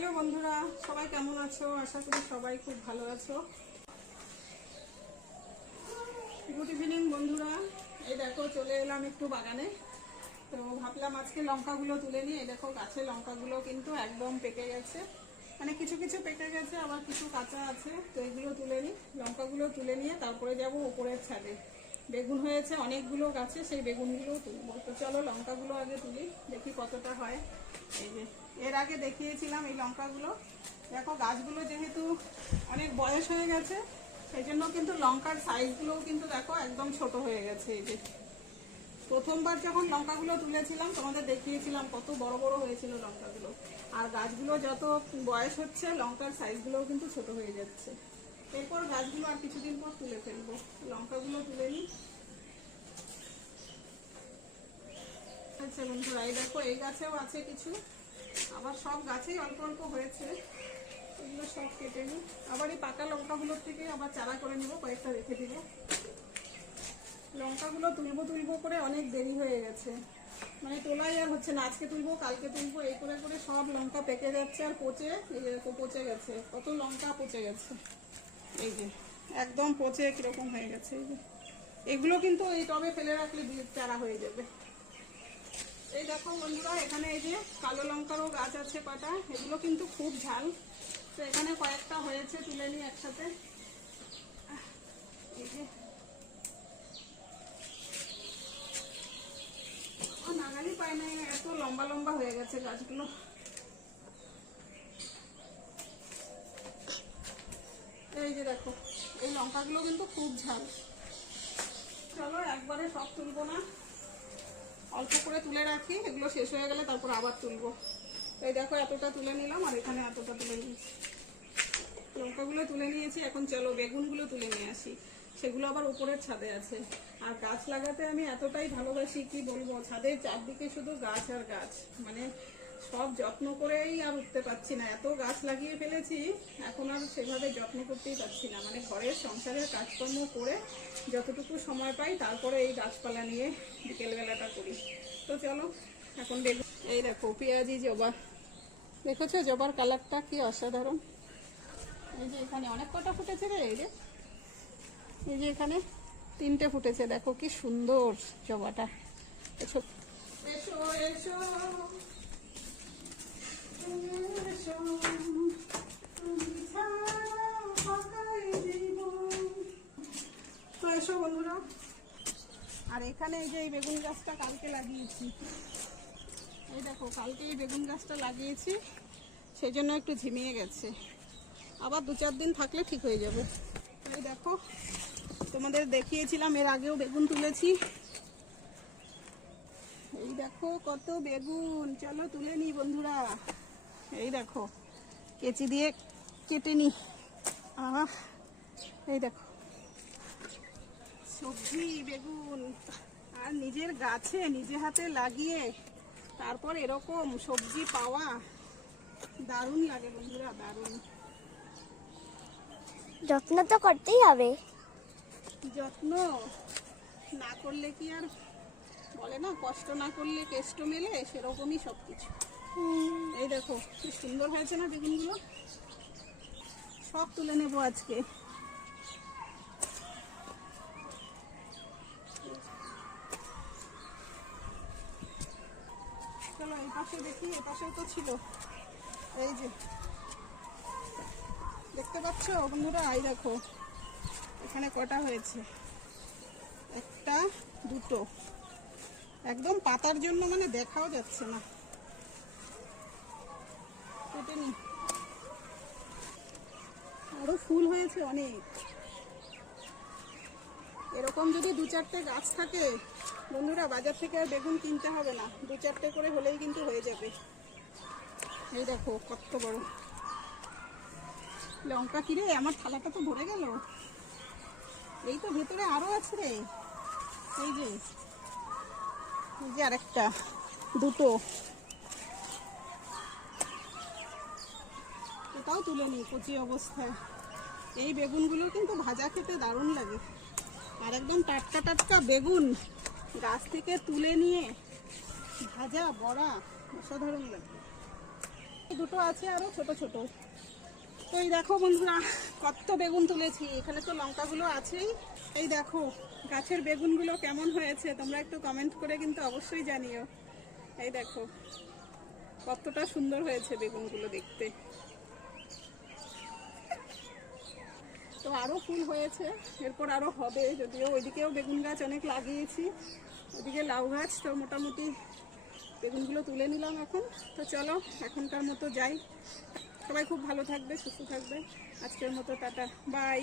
Hello বন্ধুরা, সবাই কেমন আছো? আশা করি সবাই খুব ভালো আছো। গুড ইভিনিং বন্ধুরা। এই দেখো চলে এলাম একটু বাগানে। তো ভাবলাম আজকে লঙ্কাগুলো তুলে নিই। এই দেখো গাছে লঙ্কাগুলো কিন্তু একদম পেকে গেছে, মানে কিছু কিছু পেকে গেছে, আবার কিছু কাঁচা আছে। তো এগুলো তুলে নিই, লঙ্কাগুলো তুলে নিয়ে তারপরে যাব উপরের ছাদে। বেগুন হয়েছে অনেকগুলো গাছে, সেই বেগুনগুলোও তুলবো। তো চলো লঙ্কাগুলো আগে তুলি, দেখি কতটা হয়। এই যে এর আগে দেখিয়েছিলাম এই লঙ্কাগুলো। দেখো গাছগুলো যেহেতু অনেক বয়স হয়ে গেছে, সেই জন্য কিন্তু লঙ্কার সাইজগুলোও কিন্তু দেখো একদম ছোট হয়ে গেছে। এই যে প্রথমবার যখন লঙ্কাগুলো তুলেছিলাম তোমাদের দেখিয়েছিলাম কত বড় বড় হয়েছিল লঙ্কাগুলো, আর গাছগুলো যত বয়স হচ্ছে লঙ্কার সাইজগুলোও কিন্তু ছোট হয়ে যাচ্ছে। এরপর গাছগুলো আর কিছুদিন পর তুলে ফেলবো। লঙ্কাগুলো তুলে নিই। আচ্ছা বন্ধুরা, এই দেখো এই গাছেও আছে কিছু, আবার সব গাছেই অল্প অল্প হয়েছে। এগুলো সব কেটে নিই। আবার এই পাকা লঙ্কাগুলোর থেকে আবার চারা করে নেবো, কয়েকটা রেখে দিব। লঙ্কাগুলো তুলবো তুলবো করে অনেক দেরি হয়ে গেছে, মানে তোলাই আর হচ্ছে না। আজকে তুলবো কালকে তুলবো, এই করে করে সব লঙ্কা পেকে যাচ্ছে আর পচে, এই যে পচে গেছে, কত লঙ্কা পচে গেছে। এই যে একদম পচে কিরকম হয়ে গেছে। এই যে এগুলো কিন্তু এই টবে ফেলে রাখলে চারা হয়ে যাবে। এই দেখো বন্ধুরা, এখানে এই যে কালো লঙ্কারও গাছ আছে কটা, এগুলো কিন্তু খুব ঝাল। তো এখানে কয়েকটা হয়েছে, তুলে নিই একসাথে। এই যে নাগালি পায় না, এত লম্বা লম্বা হয়ে গেছে গাছগুলো। এই যে দেখো এই লঙ্কাগুলো কিন্তু খুব ঝাল। চলো একবারে সব তুলবো না, অল্প করে তুলে রাখি, এগুলো শেষ হয়ে গেলে তারপর আবার তুলবো। এই দেখো এতটা তুলে নিলাম, আর এখানে এতটা তুলে নিয়েছি। লঙ্কাগুলো তুলে নিয়েছি, এখন চলো বেগুনগুলো তুলে নিয়ে আসি। সেগুলো আবার উপরের ছাদে আছে। আর গাছ লাগাতে আমি এতটাই ভালোবাসি, কি বলবো, ছাদের চারদিকে শুধু গাছ আর গাছ, মানে সব যত্ন করেই আর উঠতে পারছি না। এত গাছ লাগিয়ে ফেলেছি, এখন আর সেভাবে যত্ন করতেই পারছি না। মানে ঘরের সংসারের কাজকর্ম করে যতটুকু সময় পাই, তারপরে এই গাছপালা নিয়ে বিকেলবেলাটা করি। তো চলো এখন দেখো। এই দেখো পেঁয়াজি জবা, দেখেছো জবার কালারটা কি অসাধারণ। এই যে এখানে অনেক কটা ফুটেছে রে, এই যে এখানে 3টে ফুটেছে, দেখো কি সুন্দর জবাটা। এসো এসো এসো তো এসো বন্ধুরা। আর এখানে এই যে এই বেগুন গাছটা কালকে লাগিয়েছি, এই দেখো কালকে এই বেগুন গাছটা লাগিয়েছি, সেই জন্য একটু ঝিমিয়ে গেছে। আবার 2-4 দিন থাকলে ঠিক হয়ে যাবে। এই দেখো তোমাদের দেখিয়েছিলাম এর আগেও বেগুন তুলেছি। এই দেখো কত বেগুন, চলো তুলে নি বন্ধুরা। এই দেখো কেচি দিয়ে কেটে নি। এই দেখো সবজি বেগুন, আর নিজের গাছে নিজে হাতে লাগিয়ে তারপর এরকম সবজি পাওয়া দারুণ লাগে বন্ধুরা, দারুণ। যত্ন তো করতেই হবে। যত্ন না করলে কি আর বলে না, কষ্ট না করলে কেষ্ট মেলে, সেরকমই সবকিছু। এই দেখো কি সুন্দর হয়েছে না বেগুনগুলো, সব তুলে নেবো আজকে। চলো এই পাশে দেখি, এ পাশেও তো ছিল। এই যে দেখতে পাচ্ছ বন্ধুরা, এই দেখো এখানে কটা হয়েছে, 1টা 2টো, একদম পাতার জন্য মানে দেখাও যাচ্ছে না। কেটে নি। আরো ফুল হয়েছে অনেক। এরকম যদি 2-4টে গাছ থাকে বন্ধুরা, বাজার থেকে আর বেগুন কিনতে হবে না, 2-4টে করে হলেই কিন্তু হয়ে যাবে। এই দেখো কত বড় লঙ্কা। কিরে আমার থালাটা তো ভরে গেল, এই তো ভেতরে আরো আছে রে। এই যে আরেকটা, 2টো, এটাও তুলে নিই কচি অবস্থায়। এই বেগুনগুলো কিন্তু ভাজা খেতে দারুণ লাগে, আর একদম টাটকা টাটকা বেগুন গাছ থেকে তুলে নিয়ে ভাজা বড়া অসাধারণ লাগে। দুটো আছে আরো ছোট ছোট। তো এই দেখো বন্ধুরা কত বেগুন তুলেছি, এখানে তো লঙ্কাগুলো আছেই। এই দেখো গাছের বেগুনগুলো কেমন হয়েছে তোমরা একটু কমেন্ট করে কিন্তু অবশ্যই জানিও। এই দেখো কতটা সুন্দর হয়েছে বেগুনগুলো দেখতে। তো আরো ফুল হয়েছে, এরপর আরো হবে, যদিও ওইদিকেও বেগুন গাছ অনেক লাগিয়েছি, ওইদিকে লাউ গাছ। তো মোটামুটি বেগুনগুলো তুলে নিলাম এখন। তো চলো এখনকার মতো যাই, সবাই খুব ভালো থাকবে, সুস্থ থাকবে। আজকের মতো টাটা, বাই।